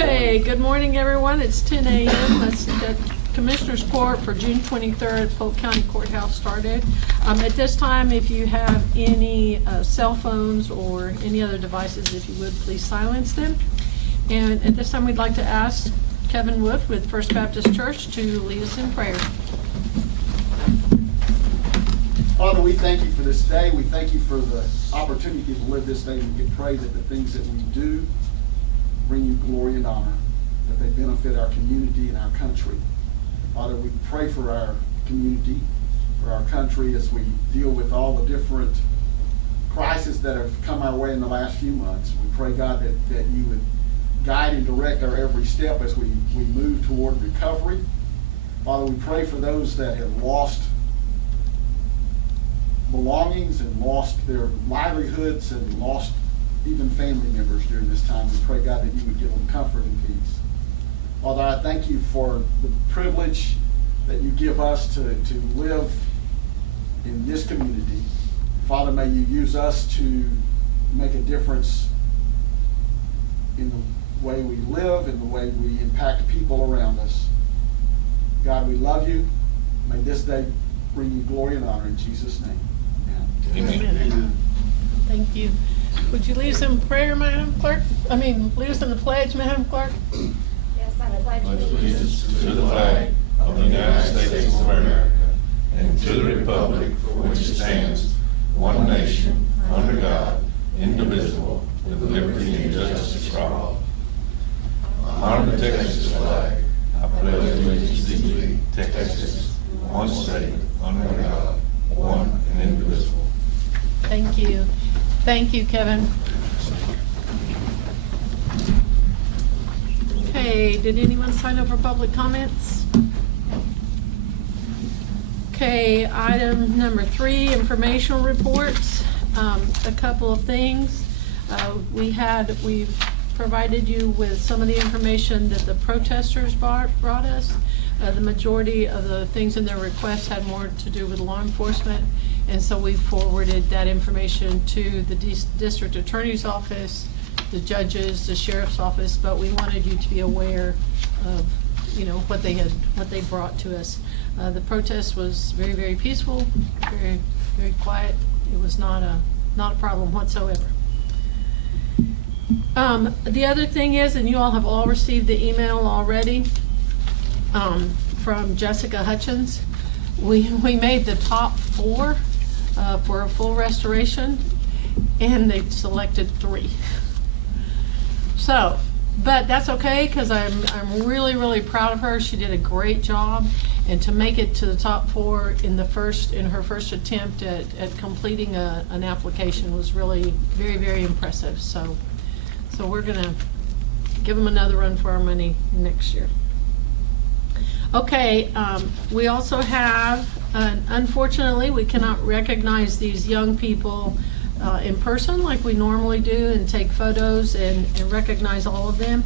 Okay, good morning, everyone. It's 10 a.m. Let's get Commissioners Court for June 23rd, Polk County Courthouse started. At this time, if you have any cell phones or any other devices, if you would, please silence them. And at this time, we'd like to ask Kevin Wolf with First Baptist Church to lead us in prayer. Father, we thank you for this day. We thank you for the opportunity to live this day. We pray that the things that we do bring you glory and honor, that they benefit our community and our country. Father, we pray for our community, for our country, as we deal with all the different crises that have come our way in the last few months. We pray, God, that you would guide and direct our every step as we move toward recovery. Father, we pray for those that have lost belongings and lost their livelihoods and lost even family members during this time. We pray, God, that you would give them comfort and peace. Father, I thank you for the privilege that you give us to live in this community. Father, may you use us to make a difference in the way we live, in the way we impact people around us. God, we love you. May this day bring you glory and honor in Jesus' name. Amen. Amen. Thank you. Would you lead us in prayer, Madam Clerk? Lead us in the pledge, Madam Clerk? Yes, I pledge allegiance to the flag of the United States of America and to the republic for which it stands, one nation, under God, indivisible, with liberty and justice for all. Honor the Texas flag. I pledge allegiance to thee, Texas, one state, under God, one and indivisible. Thank you. Thank you, Kevin. Okay, did anyone sign up for public comments? Okay, item number 3, informational reports. A couple of things. We've provided you with some of the information that the protesters brought us. The majority of the things in their requests had more to do with law enforcement, and so we forwarded that information to the district attorney's office, the judges, the sheriff's office, but we wanted you to be aware of, what they brought to us. The protest was very, very peaceful, very, very quiet. It was not a problem whatsoever. The other thing is, and you all have all received the email already, from Jessica Hutchins. We made the top 4 for a full restoration, and they selected 3. So, but that's okay, because I'm really, really proud of her. She did a great job, and to make it to the top 4 in her first attempt at completing an application was really very, very impressive. So we're gonna give them another run for our money next year. Okay, we also have, unfortunately, we cannot recognize these young people in person like we normally do and take photos and recognize all of them.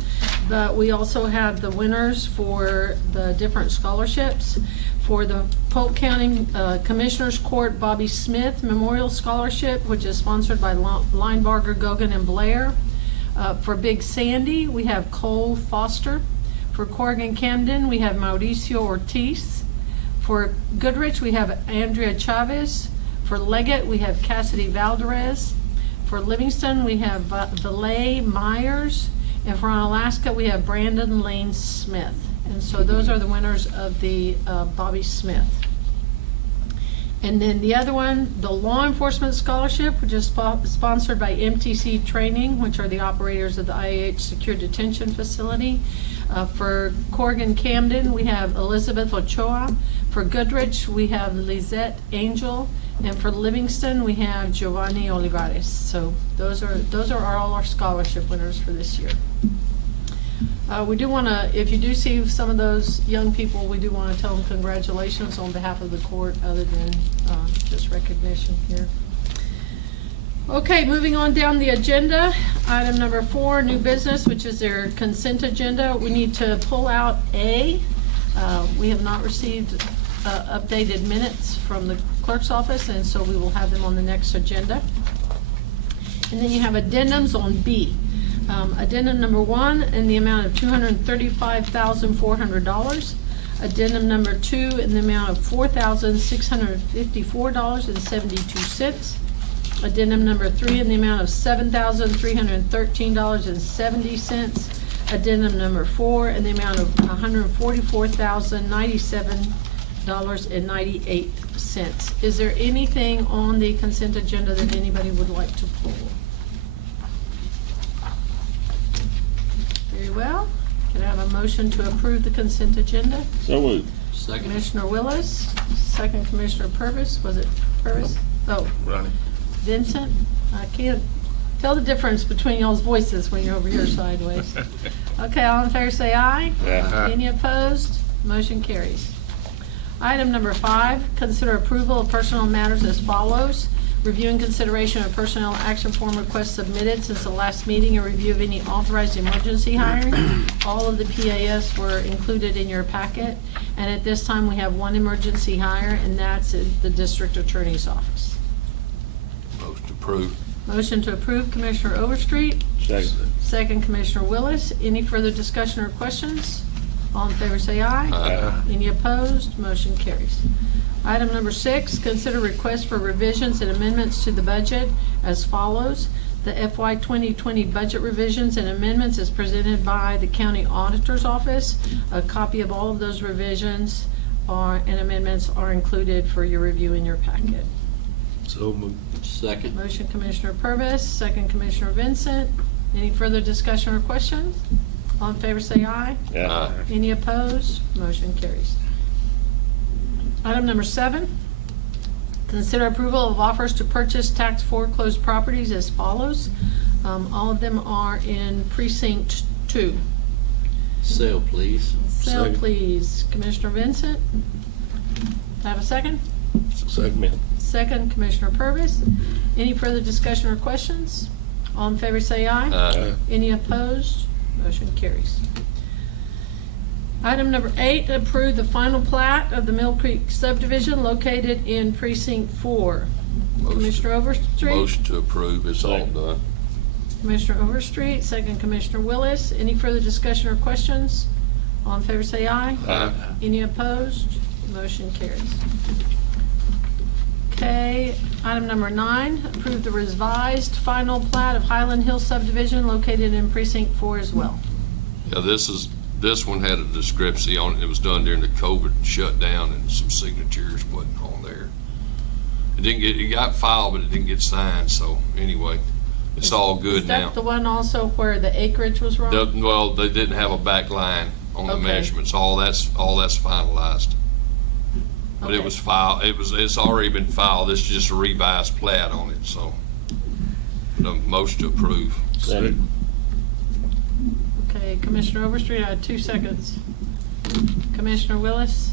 But we also have the winners for the different scholarships. For the Polk County Commissioners Court Bobby Smith Memorial Scholarship, which is sponsored by Linebarger, Gogan, and Blair. For Big Sandy, we have Cole Foster. For Corrigan Camden, we have Mauricio Ortiz. For Goodrich, we have Andrea Chavez. For Leggett, we have Cassidy Valderez. For Livingston, we have Valet Myers. And for Alaska, we have Brandon Lane Smith. And so those are the winners of the Bobby Smith. And then the other one, the Law Enforcement Scholarship, which is sponsored by MTC Training, which are the operators of the IAH Secure Detention Facility. For Corrigan Camden, we have Elizabeth Ochoa. For Goodrich, we have Lizette Angel. And for Livingston, we have Giovanni Olivares. So those are all our scholarship winners for this year. We do want to, if you do see some of those young people, we do want to tell them congratulations on behalf of the court, other than just recognition here. Okay, moving on down the agenda, item number 4, new business, which is their consent agenda. We need to pull out A. We have not received updated minutes from the clerk's office, and so we will have them on the next agenda. And then you have addendums on B. Addendum number 1 in the amount of $235,400. Addendum number 2 in the amount of $4,654.72. Addendum number 3 in the amount of $7,313.70. Addendum number 4 in the amount of $144,097.98. Is there anything on the consent agenda that anybody would like to pull? Very well. Can I have a motion to approve the consent agenda? So moved. Second. Commissioner Willis, second Commissioner Purvis. Was it Purvis? Oh, Ronnie. Vincent? I can't tell the difference between y'all's voices when you're over here sideways. Okay, all in favor say aye. Aye. Any opposed? Motion carries. Item number 5, consider approval of personnel matters as follows. Review and consideration of personnel action form requests submitted since the last meeting and review of any authorized emergency hiring. All of the PAS were included in your packet. And at this time, we have one emergency hire, and that's in the district attorney's office. Motion approved. Motion to approve, Commissioner Overstreet. Second. Second, Commissioner Willis. Any further discussion or questions? All in favor say aye. Aye. Any opposed? Motion carries. Item number 6, consider request for revisions and amendments to the budget as follows. The FY 2020 budget revisions and amendments is presented by the County Auditor's Office. A copy of all of those revisions and amendments are included for your review in your packet. So moved. Second. Motion Commissioner Purvis, second Commissioner Vincent. Any further discussion or questions? All in favor say aye. Aye. Any opposed? Motion carries. Item number 7, consider approval of offers to purchase tax foreclosed properties as follows. All of them are in precinct 2. Sale, please. Sale, Second. please. Commissioner Vincent? Do I have a second? Second, ma'am. Second, Commissioner Purvis. Any further discussion or questions? All in favor say aye. Aye. Any opposed? Motion carries. Item number 8, approve the final plat of the Mill Creek subdivision located in precinct 4. Commissioner Overstreet? Motion to approve, it's all Second. done. Commissioner Overstreet, second Commissioner Willis. Any further discussion or questions? All in favor say aye. Aye. Any opposed? Motion carries. Okay, item number 9, approve the revised final plat of Highland Hill subdivision located in precinct 4 as well. Yeah, this one had a discrepancy on it. It was done during the COVID shutdown and some signatures wasn't on there. It got filed, but it didn't get signed, so anyway, it's all good Is now. that the one also where the acreage was wrong? Well, they didn't have a back line on the Okay. measurements. All that's finalized. But Okay. it was filed, it's already been filed. This is just a revised plat on it, so. The motion to approve. Second. Okay, Commissioner Overstreet, I had 2 seconds. Commissioner Willis,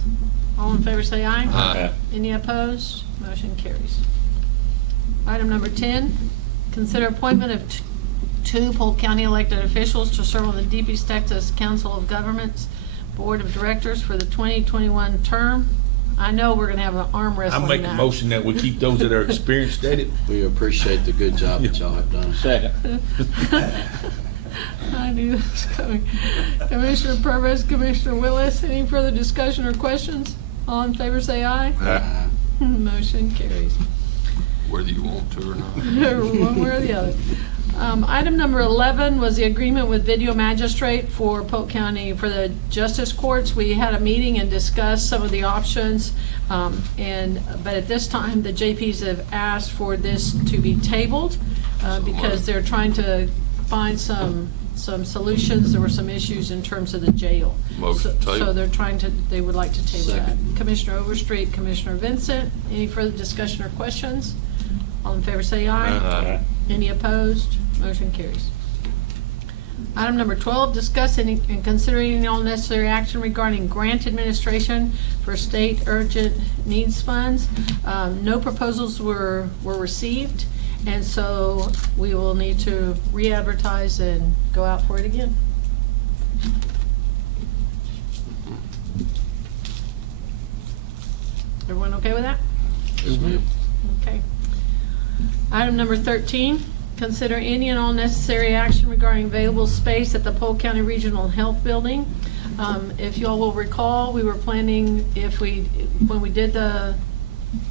all in favor say aye. Aye. Any opposed? Motion carries. Item number 10, consider appointment of 2 Polk County elected officials to serve on the Deep Texas Council of Governments Board of Directors for the 2021 term. I know we're gonna have an arm I wrestling make a match. motion that we keep those that are experienced at it. We appreciate the good job that y'all have done. Second. I knew this was coming. Commissioner Purvis, Commissioner Willis, any further discussion or questions? All in favor say aye. Aye. Motion carries. Whether you want to or not. One way or the other. Item number 11 was the agreement with video magistrate for Polk County for the justice courts. We had a meeting and discussed some of the options, but at this time, the JPs have asked for this to be tabled because they're trying to find some solutions. There were some issues in terms of the jail. Motion So table. they would like to table that. Second. Commissioner Overstreet, Commissioner Vincent, any further discussion or questions? All in favor say aye. Aye. Any opposed? Motion carries. Item number 12, discuss and consider any all necessary action regarding grant administration for state urgent needs funds. No proposals were received, and so we will need to re-advertise and go out for it again. Everyone okay with that? Yes, ma'am. Okay. Item number 13, Consider any and all necessary action regarding available space at the Polk County Regional Health Building. If you all will recall, we were planning when we did the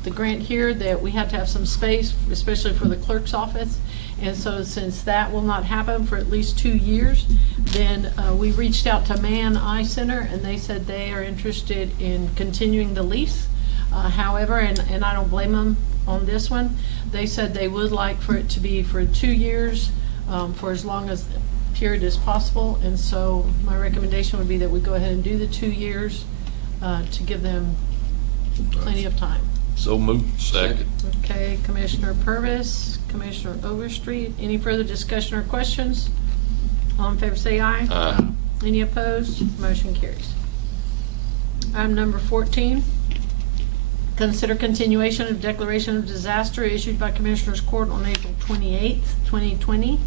grant here, that we had to have some space, especially for the clerk's office. And so since that will not happen for at least 2 years, then we reached out to Man Eye Center, and they said they are interested in continuing the lease. However, and I don't blame them on this one, they said they would like for it to be for 2 years, for as long as period as possible. And so my recommendation would be that we go ahead and do the 2 years to give them plenty of time. So moved. Second. Okay, Commissioner Purvis, Commissioner Overstreet, any further discussion or questions? All in favor say aye. Aye. Any opposed? Motion carries. Item number 14, consider continuation of declaration of disaster issued by Commissioners Court on April 28th, 2020.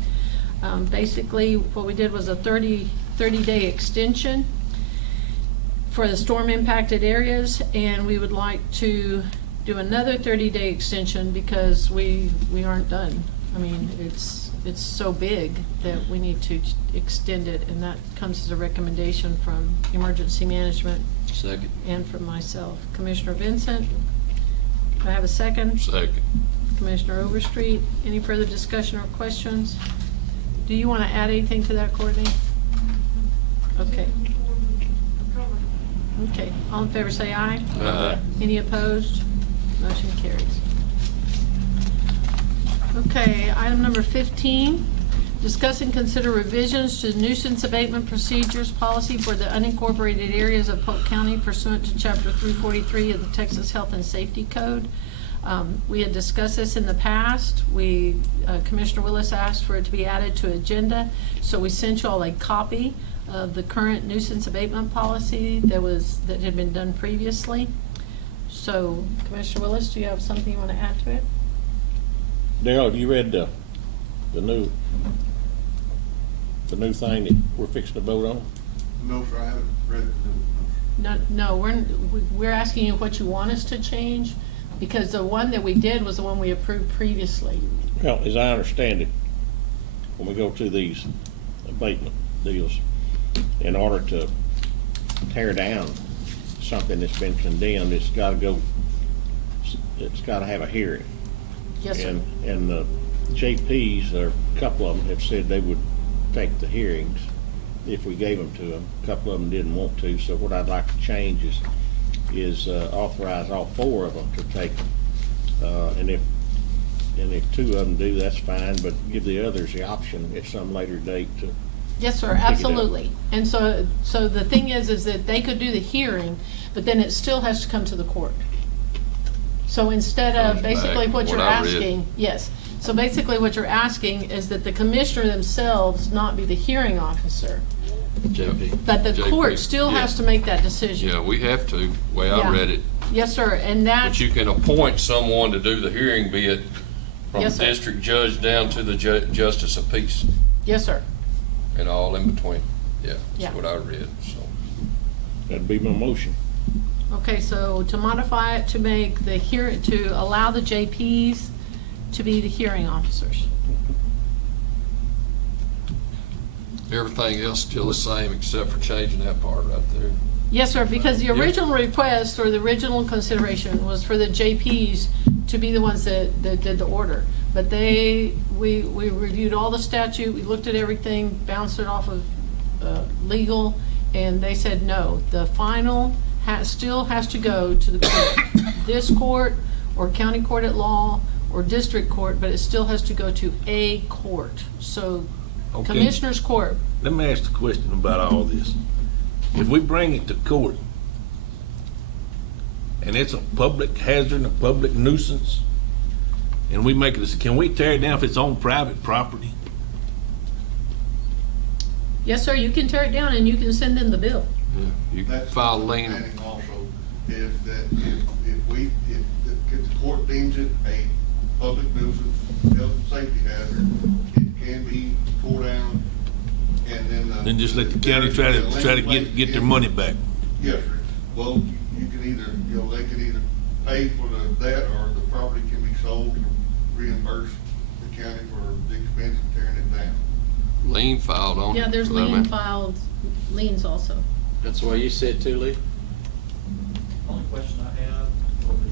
Basically, what we did was a 30-day extension for the storm impacted areas, and we would like to do another 30-day extension because we aren't done. I mean, it's so big that we need to extend it, and that comes as a recommendation from Emergency Management Second. and from myself. Commissioner Vincent, do I have a second? Second. Commissioner Overstreet, any further discussion or questions? Do you want to add anything to that, Courtney? Okay. Okay, all in favor say aye. Aye. Any opposed? Motion carries. Okay, item number 15, discuss and consider revisions to nuisance abatement procedures policy for the unincorporated areas of Polk County pursuant to Chapter 343 of the Texas Health and Safety Code. We had discussed this in the past. Commissioner Willis asked for it to be added to agenda, so we sent you all a copy of the current nuisance abatement policy that had been done previously. So, Commissioner Willis, do you have something you want to add to it? Darrell, have you read the new thing that we're fixing to vote on? No, sir, I haven't read it. No, we're asking you what you want us to change, because the one that we did was the one we approved previously. Well, as I understand it, when we go to these abatement deals, in order to tear down something that's been condemned, it's got to have a hearing. Yes, sir. And the JPs, or a couple of them, have said they would take the hearings if we gave them to them. A couple of them didn't want to, so what I'd like to change is authorize all 4 of them to take them. And if 2 of them do, that's fine, but give the others the option at some later date to. Yes, sir, pick it up. absolutely. And so the thing is that they could do the hearing, but then it still has to come to the court. So instead of Comes basically back, what you're what I read. asking, yes. So basically what you're asking is that the commissioner themselves not be the hearing officer, JP. but the JP, court still has to make that decision. Yeah, we have to, the way I Yeah. read it. Yes, sir, and that, But you can appoint someone to do the hearing, be it from Yes, sir. district judge down to the justice of peace yes, sir. and all in between. Yeah, Yeah. that's what I read, so. That'd be my motion. Okay, so to modify it to make the to allow the JPs to be the hearing officers. Everything else still the same except for changing that part right there. Yes, sir, because the Yeah. original request or the original consideration was for the JPs to be the ones that did the order. But we reviewed all the statute, we looked at everything, bounced it off of legal, and they said no. The final still has to go to the court. This court, or county court at law, or district court, but it still has to go to a court. So Okay. Commissioners Court, Let me ask the question about all this. If we bring it to court, and it's a public hazard, a public nuisance, and we make it, can we tear it down if it's on private property? yes, sir, you can tear it down and you can send in the bill. Yeah, you can That's file my lien. understanding also, is that if the court deems it a public nuisance, health and safety hazard, it can be tore down, and then. Then just let the county try to get their money back. Yes, sir. Well, you can either, they can either pay for that, or the property can be sold to reimburse the county for the expense of tearing it down. Lien filed on it. Yeah, there's for that lien matter. filed, liens also. That's the way you said too, Lee? Only question I have will be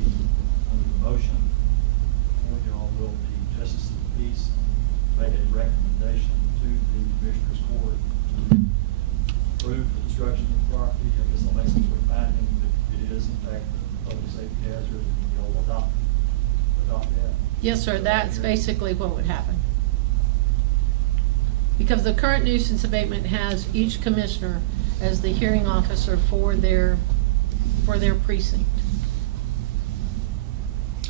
under the motion, or y'all will the justice of the peace make a recommendation to the Commissioners Court to approve the destruction of the property. I guess I'll make some sort of finding that it is in fact a public safety hazard, and y'all adopt that. Yes, sir, that's basically what would happen. Because the current nuisance abatement has each commissioner as the hearing officer for their precinct.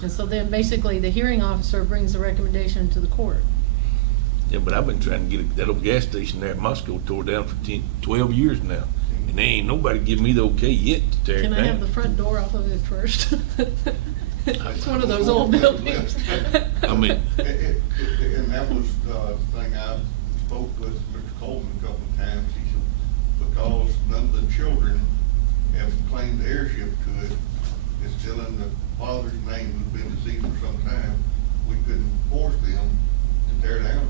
And so then basically the hearing officer brings the recommendation to the court. Yeah, but I've been trying to get that old gas station there at Moscow tore down for 12 years now. And they ain't nobody give me the okay yet to tear it Can down. I have the front door off of it first? It's one of those old buildings. I mean, And that was the thing I spoke with Mr. Coleman a couple of times. He said, because none of the children have claimed heirship to it, it's still in the father's name who's been deceased for some time, we couldn't force them to tear down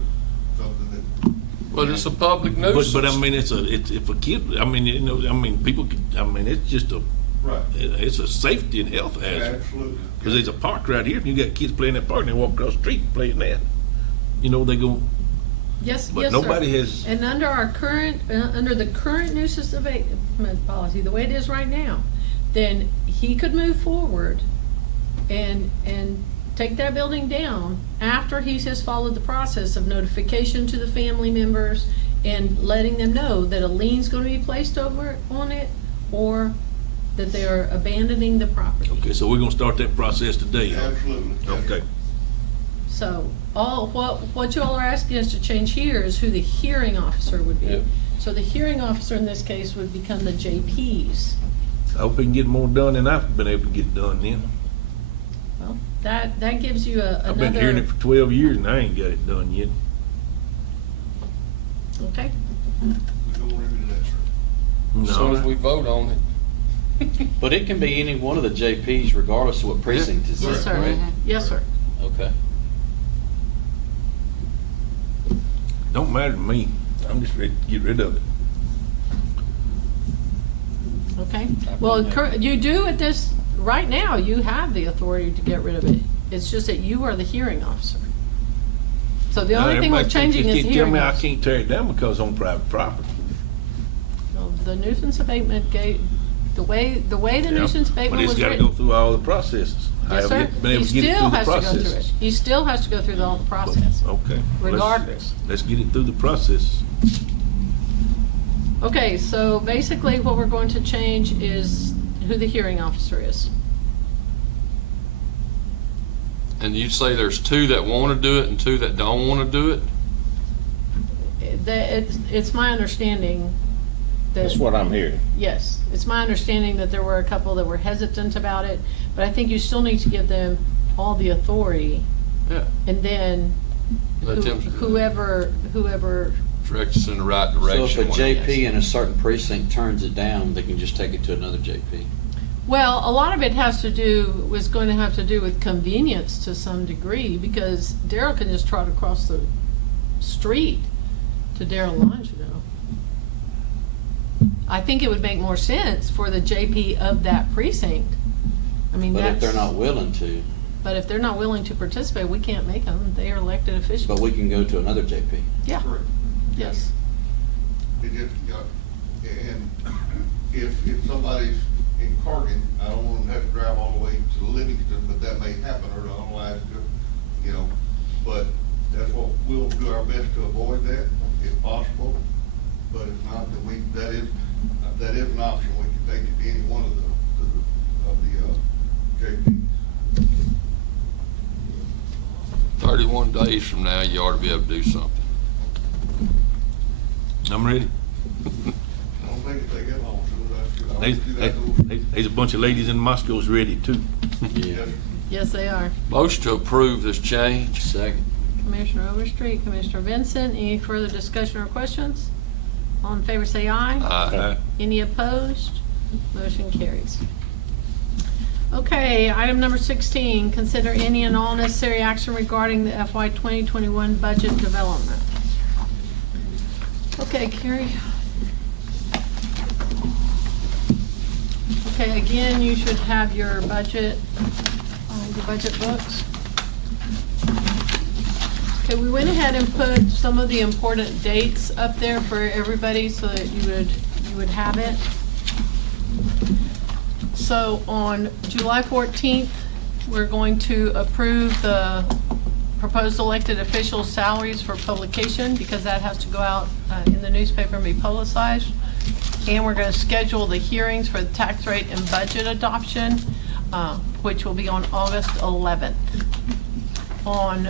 something that. But it's a public nuisance. but I mean, it's if a kid, I mean, you know, I mean, people could, I mean, it's just a, Right. it's a safety and health hazard. Absolutely. Because there's a park right here, and you got kids playing that park, and they walk across the street and play in that. You know, they go, Yes, but yes, sir. nobody has, And under our current, under the current nuisance abatement policy, the way it is right now, then he could move forward and take that building down after he has followed the process of notification to the family members and letting them know that a lien's gonna be placed over on it, or that they are abandoning the property. okay, so we're gonna start that process today, huh? Absolutely. Okay. So, what you all are asking us to change here is who the hearing officer would be. Yep. So the hearing officer in this case would become the JPs. I hope he can get more done than I've been able to get done then. Well, that gives you I've been hearing it for 12 years and I ain't got it done yet. Okay, We don't want to do that, sir. As soon as we vote on it. But it can be any one of the JPs regardless of what precinct it's in, yes, sir. right? Yes, sir. Okay. Don't matter to me. I'm just ready to get rid of it. Okay. Well, you do at this, right now, you have the authority to get rid of it. It's just that you are the hearing officer. So the only thing we're Everybody changing is the can't tell hearing me I officer. can't tear it down because it's on private property. Well, the nuisance abatement gave, the way the Yeah, nuisance abatement But was it's gotta written. go through all the processes. I Yes, haven't sir. yet been able He to get it still through the has to go through it. process. He still has to go through all the process. Okay. Let's- Regardless. Let's get it through the process. Okay, so basically what we're going to change is who the hearing officer is. And you say there's two that want to do it and two that don't want to do it? It's my understanding that. That's what I'm hearing. Yes, it's my understanding that there were a couple that were hesitant about it, but I think you still need to give them all the authority, Yeah. and then Let them whoever, direct us in the right So if direction. a JP in a certain precinct turns it down, they can just take it to another JP. well, a lot of it has to do, was going to have to do with convenience to some degree, because Daryl can just trot across the street to Daryl Longino. I think it would make more sense for the JP of that precinct. I mean, But if that's. they're not willing to, But if they're not willing to participate, we can't make them. They are elected officials. but we can go to another JP. Yeah, Correct. yes. It just, and if somebody's in Cargan, I don't want them to have to drive all the way to Livingston, but that may happen, or to Alaska, but that's what, we'll do our best to avoid that, if possible. But if not, then that is an option, we can take it to any one of the JPs. 31 days from now, you ought to be able to do something. I'm ready. I don't think it take that long, so I'll There's, do that. there's a bunch of ladies in Moscow's ready too. Yeah. Yes, they are. Motion to approve this change. Second. Commissioner Overstreet, Commissioner Vincent, any further discussion or questions? All in favor say aye. Aye. Any opposed? Motion carries. Okay, item number 16, consider any and all necessary action regarding the FY 2021 budget development. Okay, Carrie. Okay, again, you should have your budget books. Okay, we went ahead and put some of the important dates up there for everybody so that you would have it. So on July 14th, we're going to approve the proposed elected officials' salaries for publication because that has to go out in the newspaper and be publicized. And we're going to schedule the hearings for the tax rate and budget adoption, which will be on August 11th. On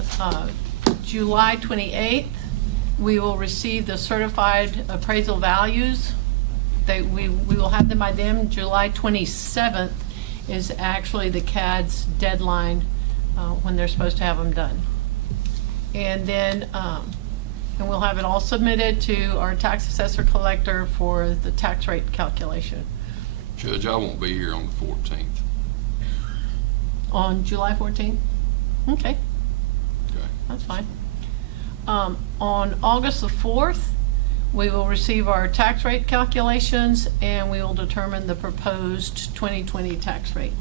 July 28th, we will receive the certified appraisal values. We will have them by then. July 27th is actually the CAD's deadline when they're supposed to have them done. And then and we'll have it all submitted to our tax assessor collector for the tax rate calculation. Judge, I won't be here on the 14th. On July 14th? Okay, Okay. that's fine. On August the 4th, we will receive our tax rate calculations and we will determine the proposed 2020 tax rate.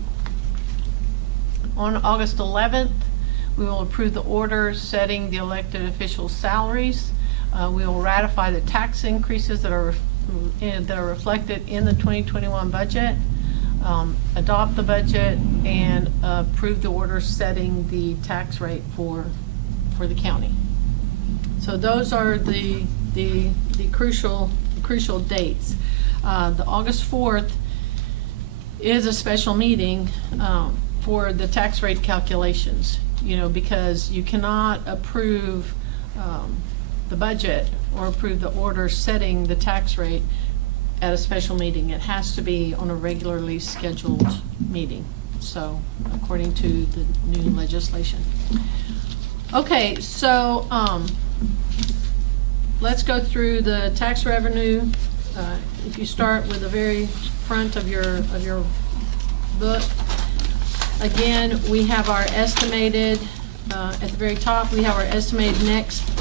On August 11th, we will approve the order setting the elected officials' salaries. We will ratify the tax increases that are reflected in the 2021 budget, adopt the budget, and approve the order setting the tax rate for the county. So those are the crucial dates. The August 4th is a special meeting for the tax rate calculations, because you cannot approve the budget or approve the order setting the tax rate at a special meeting. It has to be on a regularly scheduled meeting, so according to the new legislation. Okay, so let's go through the tax revenue. If you start with the very front of your book, again, we have our estimated, at the very top, we have our estimated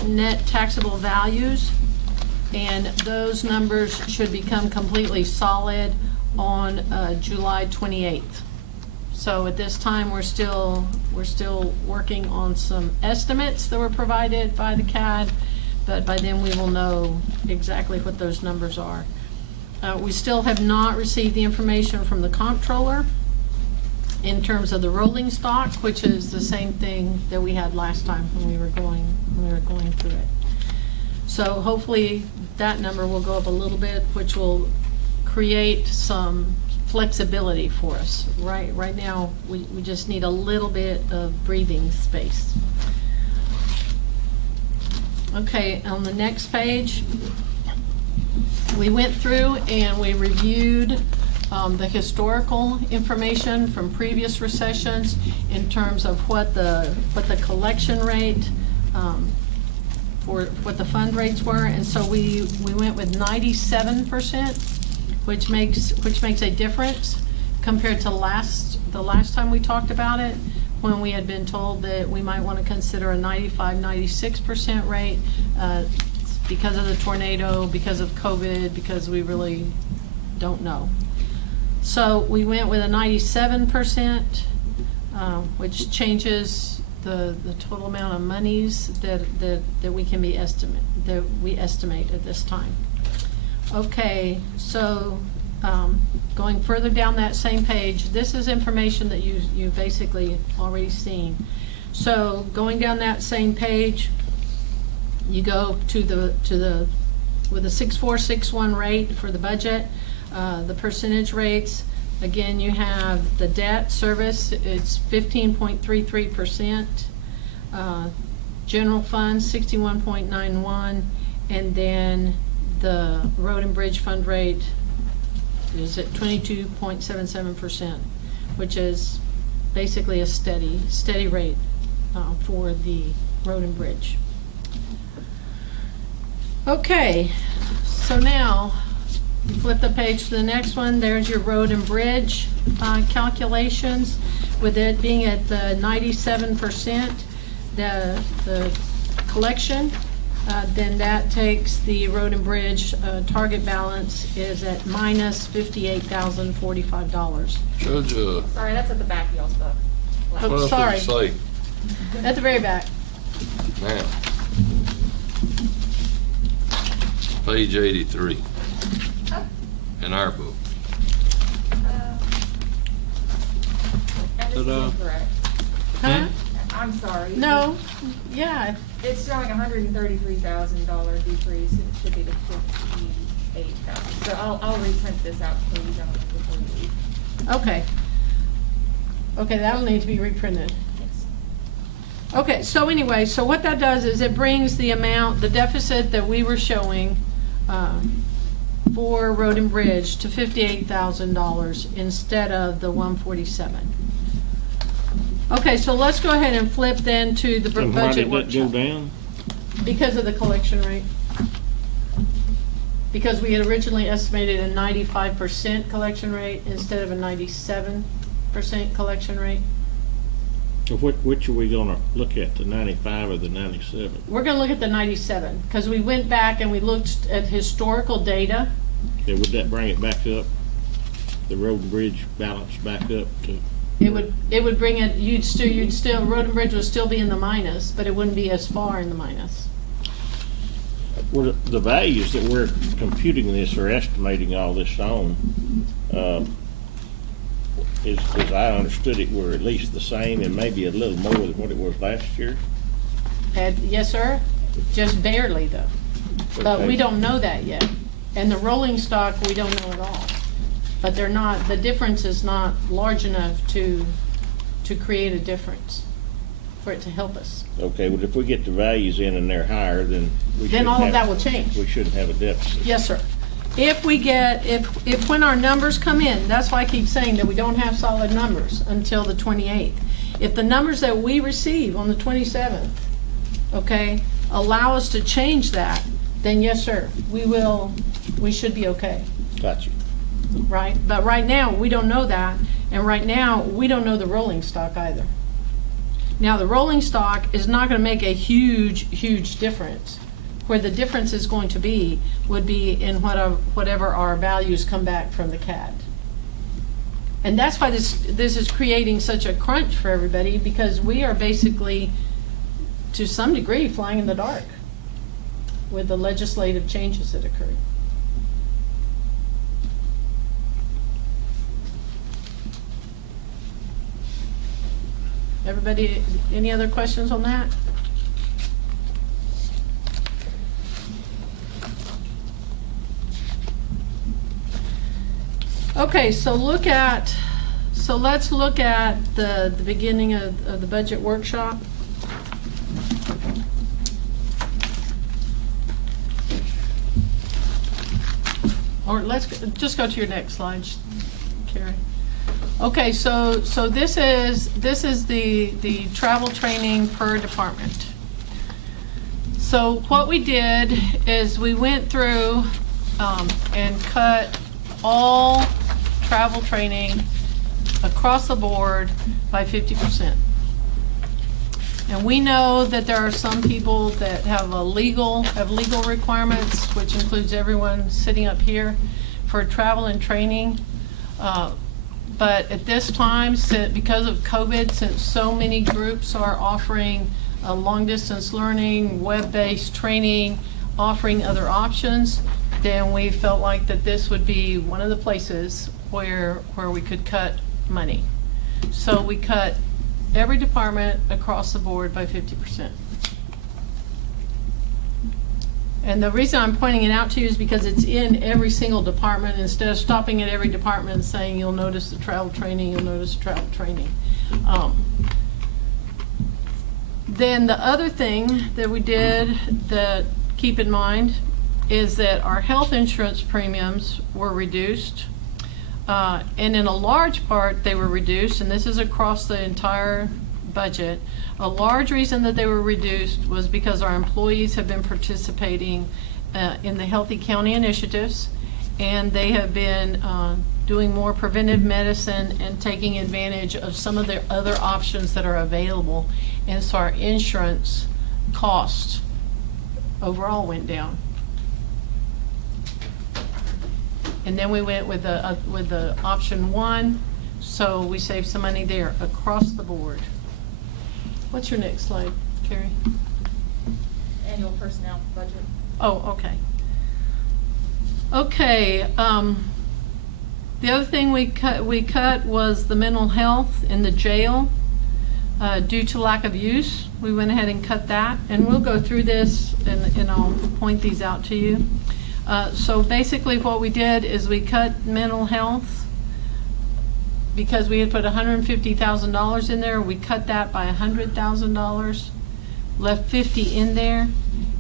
net taxable values, and those numbers should become completely solid on July 28th. So at this time, we're still working on some estimates that were provided by the CAD, but by then we will know exactly what those numbers are. We still have not received the information from the comptroller in terms of the rolling stock, which is the same thing that we had last time when we were going through it. So hopefully that number will go up a little bit, which will create some flexibility for us. Right now, we just need a little bit of breathing space. Okay, on the next page, we went through and we reviewed the historical information from previous recessions in terms of what the collection rate for what the fund rates were, and so we went with 97%, which makes a difference compared to the last time we talked about it, when we had been told that we might want to consider a 95-96% rate because of the tornado, because of COVID, because we really don't know. So we went with a 97%, which changes the total amount of monies that we can we estimate at this time. Okay, so going further down that same page, this is information that you've basically already seen. So going down that same page, you go with a 6461 rate for the budget. The percentage rates, again, you have the debt service, it's 15.33%, general fund 61.91, and then the road and bridge fund rate is at 22.77%, which is basically a steady rate for the road and bridge. Okay, so now, flip the page to the next one, there's your road and bridge calculations. With it being at the 97%, the collection, then that takes the road and bridge target balance is at minus $58,045. Judge, Sorry, that's at the back of y'all's book. Oh, what else sorry. did it say? At the very back. Now. Page 83 in our book. And this is Ta-da. incorrect. Huh? I'm sorry. No, yeah, It's showing $133,000 decrease, and it should be the 58,000. So I'll reprint this out for you gentlemen before you leave. okay. Okay, that'll need to be reprinted. Yes. Okay, so anyway, so what that does is it brings the amount, the deficit that we were showing for road and bridge to $58,000 instead of the $147. Okay, so let's go ahead and flip then to the And why budget did that go workshop. down? Because of the collection rate. Because we had originally estimated a 95% collection rate instead of a 97% collection rate. So which are we gonna look at, the 95 or the 97? We're gonna look at the 97, because we went back and we looked at historical data. Yeah, would that bring it back up? The road and bridge balance back up to? It would bring it, you'd still, road and bridge would still be in the minus, but it wouldn't be as far in the minus. Well, the values that we're computing this or estimating all this on, as I understood it, were at least the same and maybe a little more than what it was last year. And, yes, sir, just barely though. But we Okay. don't know that yet. And the rolling stock, we don't know at all. But they're not, the difference is not large enough to create a difference, for it to help us. Okay, well, if we get the values in and they're higher, then we Then shouldn't all of have- that will change. We shouldn't have a deficit. Yes, sir. If we get, if when our numbers come in, that's why I keep saying that we don't have solid numbers until the 28th. If the numbers that we receive on the 27th, okay, allow us to change that, then yes, sir, we should be okay, Gotcha. right? But right now, we don't know that, and right now, we don't know the rolling stock either. Now, the rolling stock is not gonna make a huge difference. Where the difference is going to be would be in whatever our values come back from the CAD. And that's why this is creating such a crunch for everybody, because we are basically, to some degree, flying in the dark with the legislative changes that occurred. Everybody, any other questions on that? Okay, so let's look at the beginning of the budget workshop. Or let's just go to your next slide, Carrie. Okay, so this is the travel training per department. So what we did is we went through and cut all travel training across the board by 50%. And we know that there are some people that have legal requirements, which includes everyone sitting up here for travel and training. But at this time, because of COVID, since so many groups are offering long-distance learning, web-based training, offering other options, then we felt like that this would be one of the places where we could cut money. So we cut every department across the board by 50%. And the reason I'm pointing it out to you is because it's in every single department. Instead of stopping at every department and saying, you'll notice the travel training, you'll notice the travel training. Then the other thing that we did that keep in mind is that our health insurance premiums were reduced. And in a large part, they were reduced, and this is across the entire budget. A large reason that they were reduced was because our employees have been participating in the Healthy County initiatives, and they have been doing more preventive medicine and taking advantage of some of the other options that are available. And so our insurance cost overall went down. And then we went with the option 1, so we saved some money there across the board. What's your next slide, Carrie? Annual personnel budget. Oh, okay. Okay, the other thing we cut was the mental health in the jail. Due to lack of use, we went ahead and cut that, and we'll go through this and I'll point these out to you. So basically what we did is we cut mental health because we had put $150,000 in there. We cut that by $100,000, left $50,000 in there,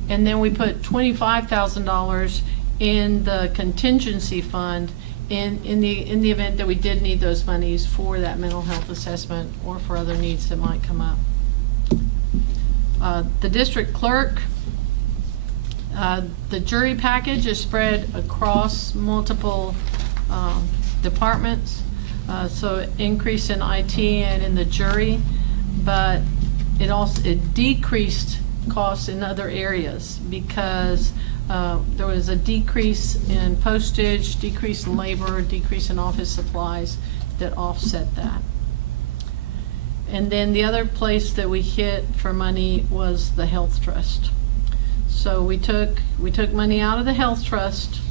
and then we put $25,000 in the contingency fund in the event that we did need those monies for that mental health assessment or for other needs that might come up. The district clerk, the jury package is spread across multiple departments, so increase in IT and in the jury, but it decreased costs in other areas because there was a decrease in postage, decrease in labor, decrease in office supplies that offset that. And then the other place that we hit for money was the health trust. So we took money out of the health trust,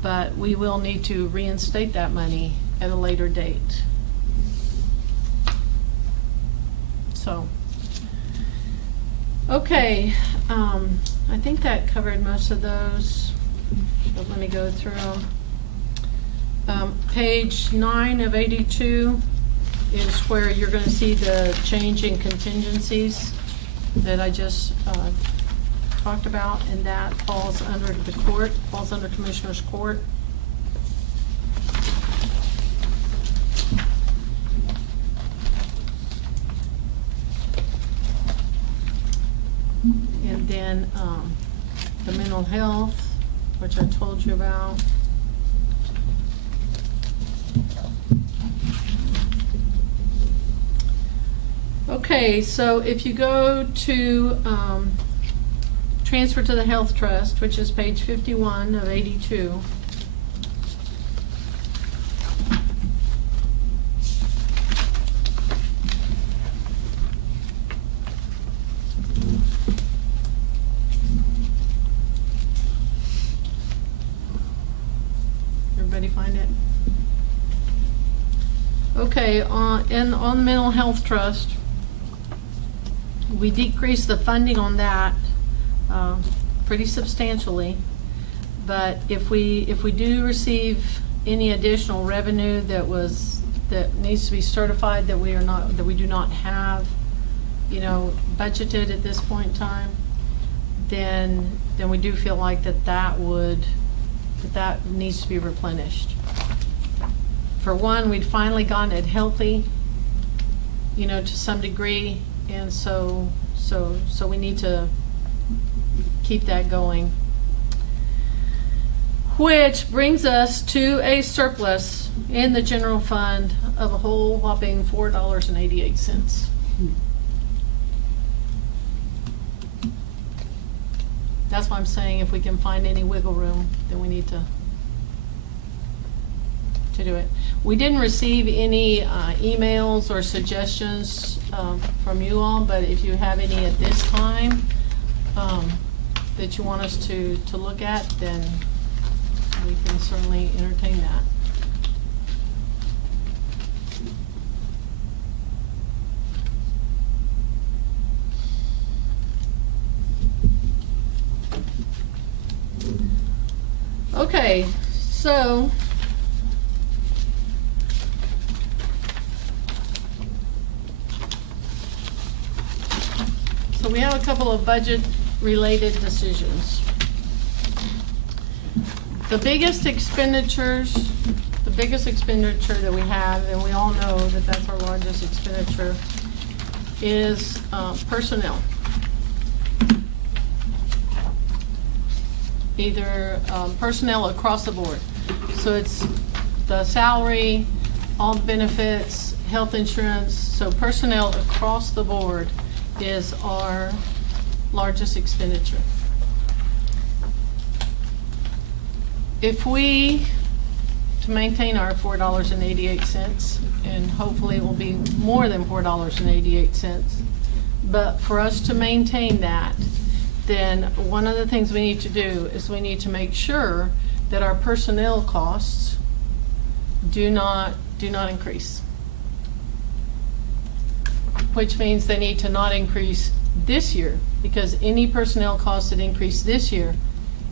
but we will need to reinstate that money at a later date. So, okay, I think that covered most of those, but let me go through them. Page 9 of 82 is where you're going to see the change in contingencies that I just talked about, and that falls under the court, falls under Commissioners Court. And then the mental health, which I told you about. Okay, so if you go to transfer to the health trust, which is page 51 of 82. Everybody find it? Okay, on the mental health trust, we decreased the funding on that pretty substantially, but if we do receive any additional revenue that needs to be certified that we do not have, budgeted at this point in time, then we do feel like that needs to be replenished. For one, we'd finally gotten it healthy, to some degree, and so we need to keep that going. Which brings us to a surplus in the general fund of a whole whopping $4.88. That's why I'm saying if we can find any wiggle room, then we need to do it. We didn't receive any emails or suggestions from you all, but if you have any at this time that you want us to look at, then we can certainly entertain that. Okay, so we have a couple of budget-related decisions. The biggest expenditure that we have, and we all know that that's our largest expenditure, is personnel. Either personnel across the board. So it's the salary, all the benefits, health insurance, so personnel across the board is our largest expenditure. If we, to maintain our $4.88, and hopefully it will be more than $4.88, but for us to maintain that, then one of the things we need to do is we need to make sure that our personnel costs do not increase. Which means they need to not increase this year, because any personnel costs that increase this year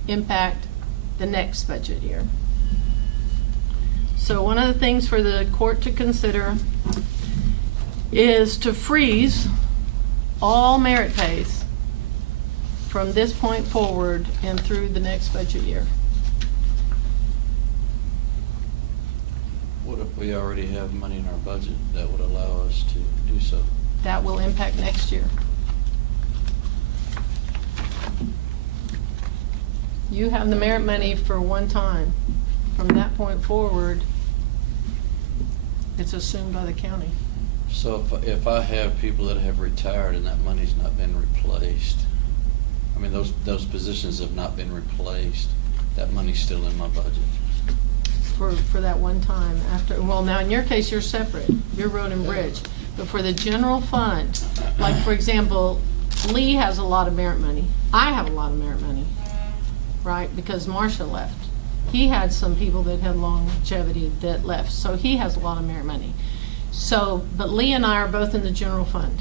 impact the next budget year. So one of the things for the court to consider is to freeze all merit pays from this point forward and through the next budget year. What if we already have money in our budget that would allow us to do so? That will impact next year. You have the merit money for one time. From that point forward, it's assumed by the county. So if I have people that have retired and that money's not been replaced, I mean, those positions have not been replaced, that money's still in my budget. For that one time after, well, now in your case, you're separate, you're road and bridge. But for the general fund, like for example, Lee has a lot of merit money. I have a lot of merit money, right? Because Marcia left. He had some people that had longevity that left, so he has a lot of merit money. So, but Lee and I are both in the general fund.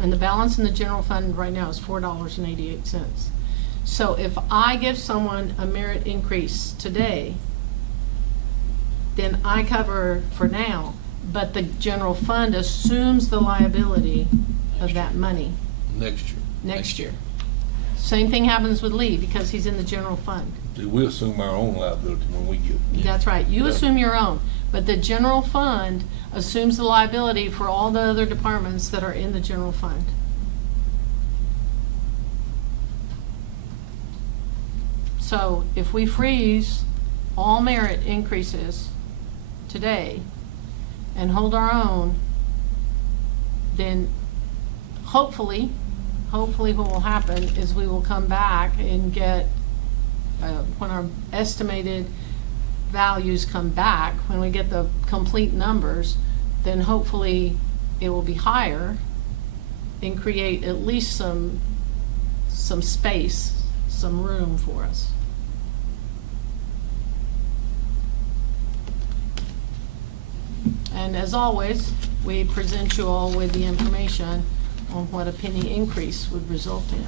And the balance in the general fund right now is $4.88. So if I give someone a merit increase today, then I cover for now, but the general fund assumes the liability of that money Next year. next year. Same thing happens with Lee because he's in the general fund. We assume our own liability when we get. That's right. You Yeah. assume your own, but the general fund assumes the liability for all the other departments that are in the general fund. So if we freeze all merit increases today and hold our own, then hopefully what will happen is we will come back and get, when our estimated values come back, when we get the complete numbers, then hopefully it will be higher and create at least some space, some room for us. And as always, we present you all with the information on what a penny increase would result in.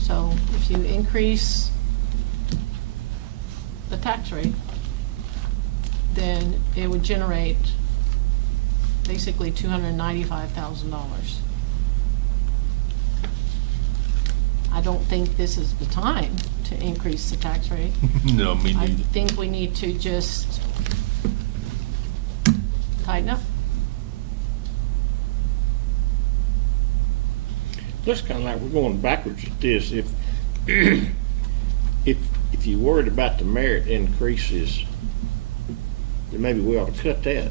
So if you increase the tax rate, then it would generate basically $295,000. I don't think this is the time to increase the tax rate. No, me I neither. think we need to just tighten up. Looks kind of like we're going backwards at this. If you're worried about the merit increases, then maybe we ought to cut that.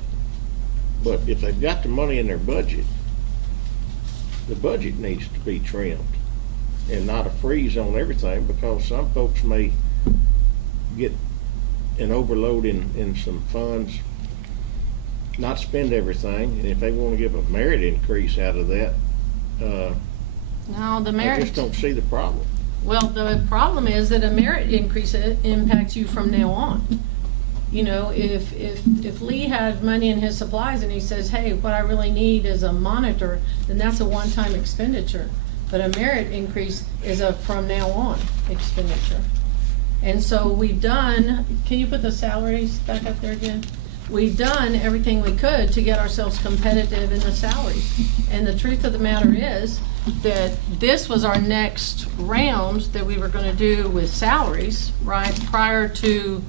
But if they've got the money in their budget, the budget needs to be trimmed and not a freeze on everything, because some folks may get an overload in some funds, not spend everything, and if they want to give a merit increase out of that, No, the I merit. just don't see the problem. Well, the problem is that a merit increase impacts you from now on. You know, if Lee had money in his supplies and he says, hey, what I really need is a monitor, then that's a one-time expenditure. But a merit increase is a from now on expenditure. And so we've done, can you put the salaries back up there again? We've done everything we could to get ourselves competitive in the salaries. And the truth of the matter is that this was our next round that we were going to do with salaries, right, prior to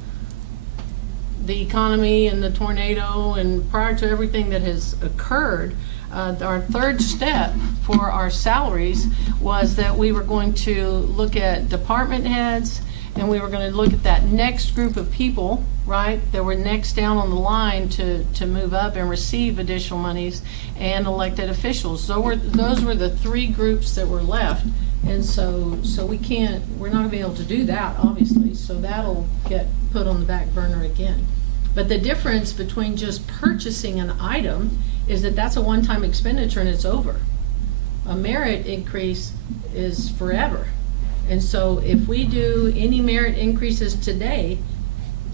the economy and the tornado and prior to everything that has occurred. Our third step for our salaries was that we were going to look at department heads and we were gonna look at that next group of people, right, that were next down on the line to move up and receive additional monies, and elected officials. Those were the three groups that were left. And so we're not gonna be able to do that, obviously, so that'll get put on the back burner again. But the difference between just purchasing an item is that that's a one-time expenditure and it's over. A merit increase is forever. And so if we do any merit increases today